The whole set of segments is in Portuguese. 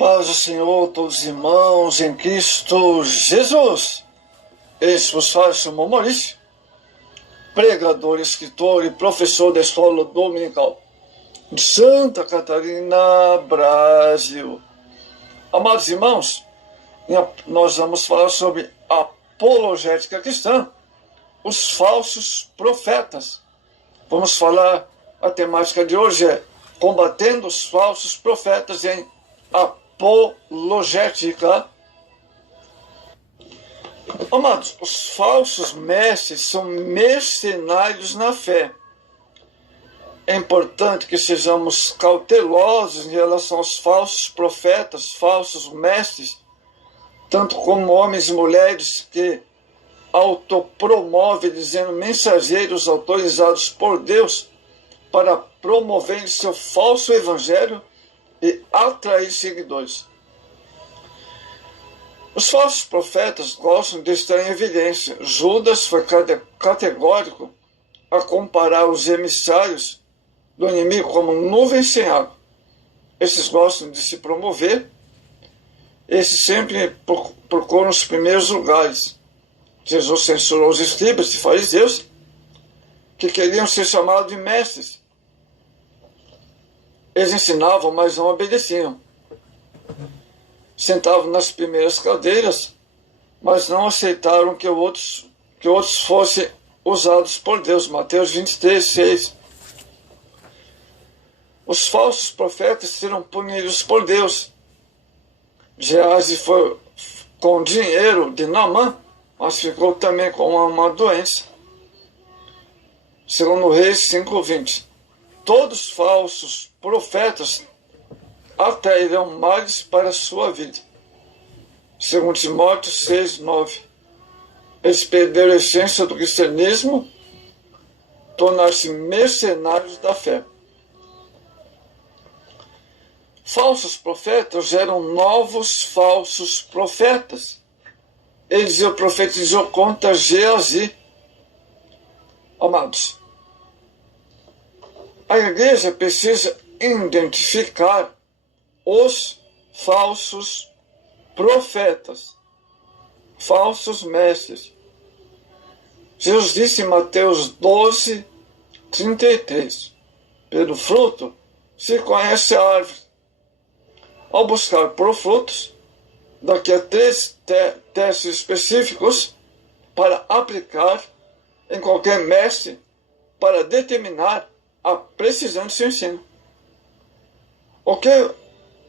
Paz do Senhor, todos os irmãos em Cristo Jesus. Este vos fala Simão Maurício, pregador, escritor e professor da Escola Dominical de Santa Catarina, Brasil. Amados irmãos, nós vamos falar sobre apologética cristã, os falsos profetas. Vamos falar, a temática de hoje é combatendo os falsos profetas em apologética. Amados, os falsos mestres são mercenários na fé. É importante que sejamos cautelosos em relação aos falsos profetas, falsos mestres, tanto como homens e mulheres que autopromovem, dizendo mensageiros autorizados por Deus para promover seu falso evangelho e atrair seguidores. Os falsos profetas gostam de estar em evidência. Judas foi categórico a comparar os emissários do inimigo como nuvens sem água. Esses gostam de se promover, esses sempre procuram os primeiros lugares. Jesus censurou os escribas e fariseus que queriam ser chamados de mestres. Eles ensinavam, mas não obedeciam. Sentavam nas primeiras cadeiras, mas não aceitaram que outros fossem usados por Deus. Mateus 23, 6. Os falsos profetas serão punidos por Deus. Geazi foi com dinheiro de Naamã, mas ficou também com uma doença. Segundo Reis 5:20. Todos os falsos profetas atrairão males para a sua vida. Segundo Timóteo 6:9. Eles perderam a essência do cristianismo, tornar-se mercenários da fé. Falsos profetas geram novos falsos profetas. Eliseu profetizou contra Geazi. Amados, a igreja precisa identificar os falsos profetas, falsos mestres. Jesus disse em Mateus 12:33, pelo fruto se conhece a árvore. Ao buscar por frutos, daqui a 3 testes específicos para aplicar em qualquer mestre para determinar a precisão de seu ensino. O que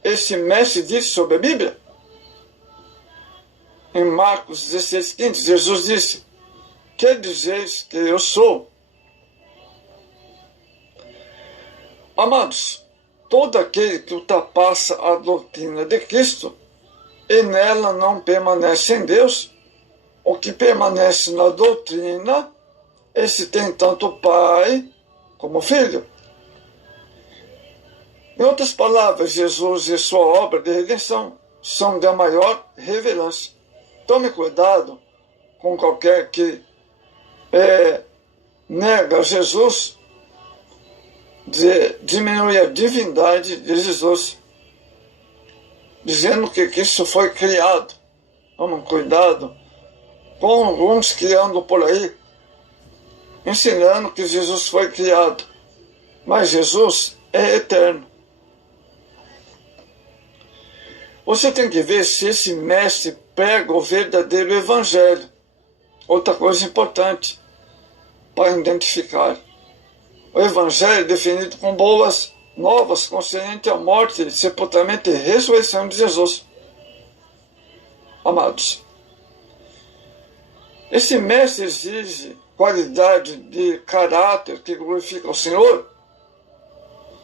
esse mestre disse sobre a Bíblia? Em Marcos 16:15, Jesus disse: que dizeis que eu sou? Amados, todo aquele que ultrapassa a doutrina de Cristo e nela não permanece em Deus, o que permanece na doutrina, esse tem tanto pai como filho. Em outras palavras, Jesus e sua obra de redenção são da maior relevância. Tome cuidado com qualquer que nega Jesus, diminui a divindade de Jesus, dizendo que Cristo foi criado. Tome cuidado com alguns que andam por aí ensinando que Jesus foi criado, mas Jesus é eterno. Você tem que ver se esse mestre prega o verdadeiro evangelho. Outra coisa importante para identificar: o evangelho é definido com boas novas concernente à morte, sepultamento e ressurreição de Jesus. Amados, esse mestre exige qualidade de caráter que glorifica o Senhor.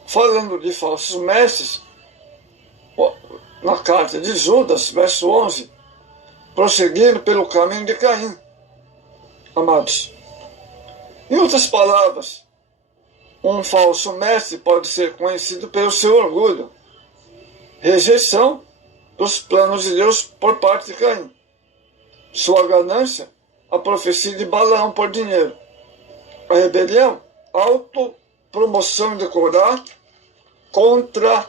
Falando de falsos mestres, na carta de Judas, verso 11, prosseguindo pelo caminho de Caim. Amados, em outras palavras, um falso mestre pode ser conhecido pelo seu orgulho, rejeição dos planos de Deus por parte de Caim, sua ganância, a profecia de Balaão por dinheiro, a rebelião, autopromoção de Corá contra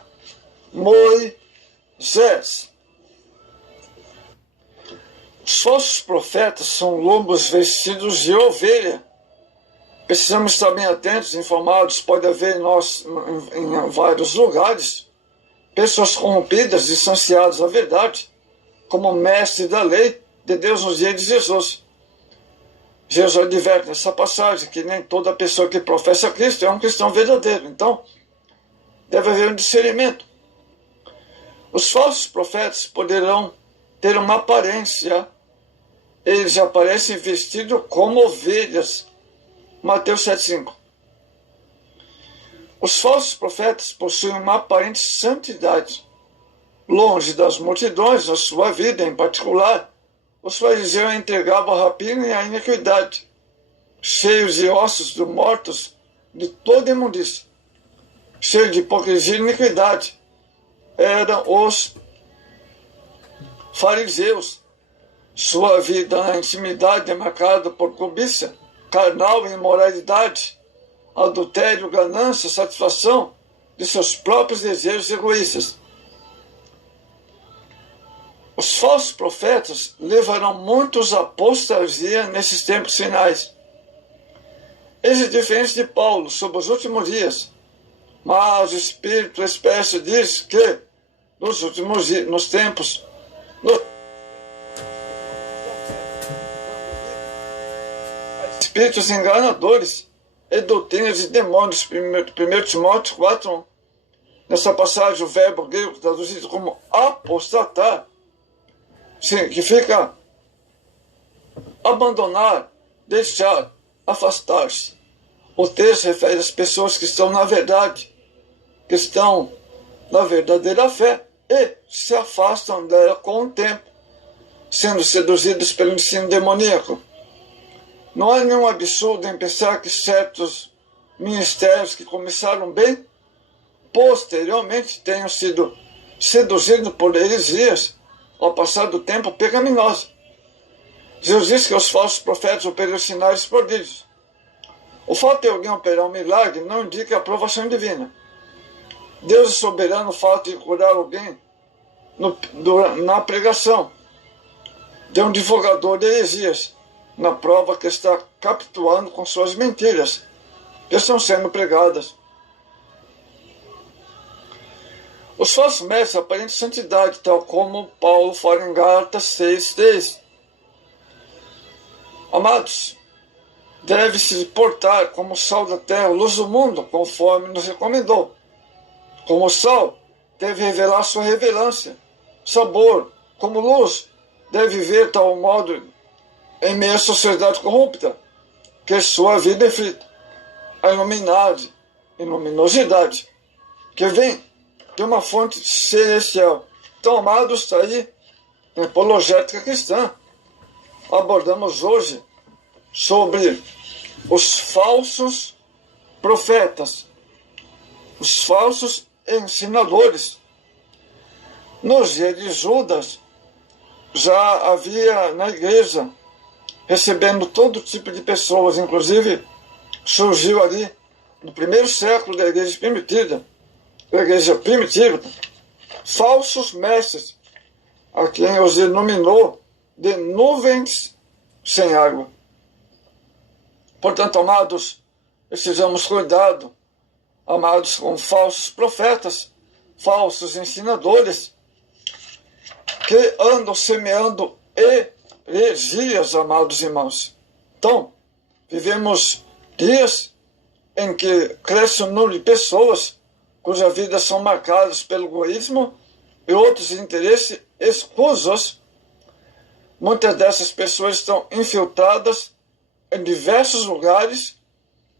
Moisés. Zés. Os falsos profetas são lobos vestidos de ovelha. Precisamos estar bem atentos, informados. Pode haver em vários lugares pessoas corrompidas, distanciadas da verdade, como mestre da lei de Deus nos dias de Jesus. Jesus adverte nessa passagem que nem toda pessoa que professa Cristo é um cristão verdadeiro. Então, deve haver um discernimento. Os falsos profetas poderão ter uma aparência. Eles aparecem vestidos como ovelhas. Mateus 7,5. Os falsos profetas possuem uma aparente santidade. Longe das multidões, a sua vida em particular, os fariseus entregavam a rapina e a iniquidade, cheios de ossos de mortos de toda imundícia, cheios de hipocrisia e iniquidade. Eram os fariseus. Sua vida na intimidade é marcada por cobiça carnal e imoralidade, adultério, ganância, satisfação de seus próprios desejos egoístas. Os falsos profetas levarão muitos à apostasia nesses tempos finais. Eles são diferentes de Paulo sobre os últimos dias, mas o Espírito Expresso diz que nos tempos espíritos enganadores e doutrinas de demônios. 1 Timóteo 4:1. Nessa passagem, o verbo grego traduzido como apostatar significa abandonar, deixar, afastar-se. O texto refere às pessoas que estão na verdade, que estão na verdadeira fé e se afastam dela com o tempo, sendo seduzidos pelo ensino demoníaco. Não há nenhum absurdo em pensar que certos ministérios que começaram bem, posteriormente tenham sido seduzidos por heresias ao passar do tempo pecaminoso. Jesus disse que os falsos profetas operam sinais e prodígios. O fato de alguém operar um milagre não indica a aprovação divina. Deus é soberano no fato de curar alguém na pregação de um divulgador de heresias, na prova que está capituando com suas mentiras que estão sendo pregadas. Os falsos mestres aparentam santidade, tal como Paulo fala em Gálatas 6:3. Amados, deve-se portar como sal da terra, luz do mundo, conforme nos recomendou. Como sal, deve revelar sua revelância. Sabor, como luz, deve viver tal modo em meio à sociedade corrupta, que sua vida é frita. A luminosidade, que vem de uma fonte celestial. Então, amados, está aí em Apologética Cristã. Abordamos hoje sobre os falsos profetas, os falsos ensinadores. Nos dias de Judas, já havia na igreja, recebendo todo tipo de pessoas, inclusive surgiu ali, no primeiro século da igreja primitiva, falsos mestres, a quem os denominou de nuvens sem água. Portanto, amados, precisamos cuidado, amados, com falsos profetas, falsos ensinadores, que andam semeando heresias, amados irmãos. Então, vivemos dias em que cresce o número de pessoas cujas vidas são marcadas pelo egoísmo e outros interesses escusos. Muitas dessas pessoas estão infiltradas em diversos lugares,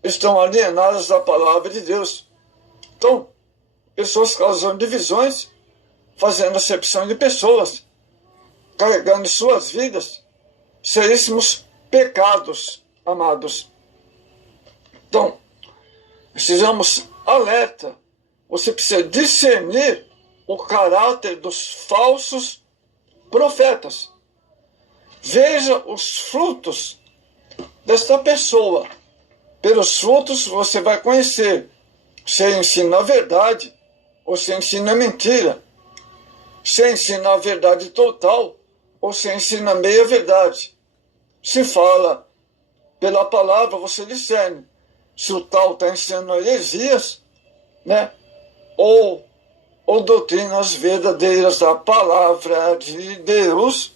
estão alienadas da palavra de Deus. Então, pessoas causando divisões, fazendo acepção de pessoas, carregando em suas vidas seríssimos pecados, amados. Então, precisamos alerta. Você precisa discernir o caráter dos falsos profetas. Veja os frutos desta pessoa. Pelos frutos você vai conhecer se ensina a verdade ou se ensina a mentira. se ensina a verdade total ou se ensina meia verdade. Se fala pela palavra, você discerne se o tal está ensinando heresias, né? ou doutrinas verdadeiras da palavra de Deus,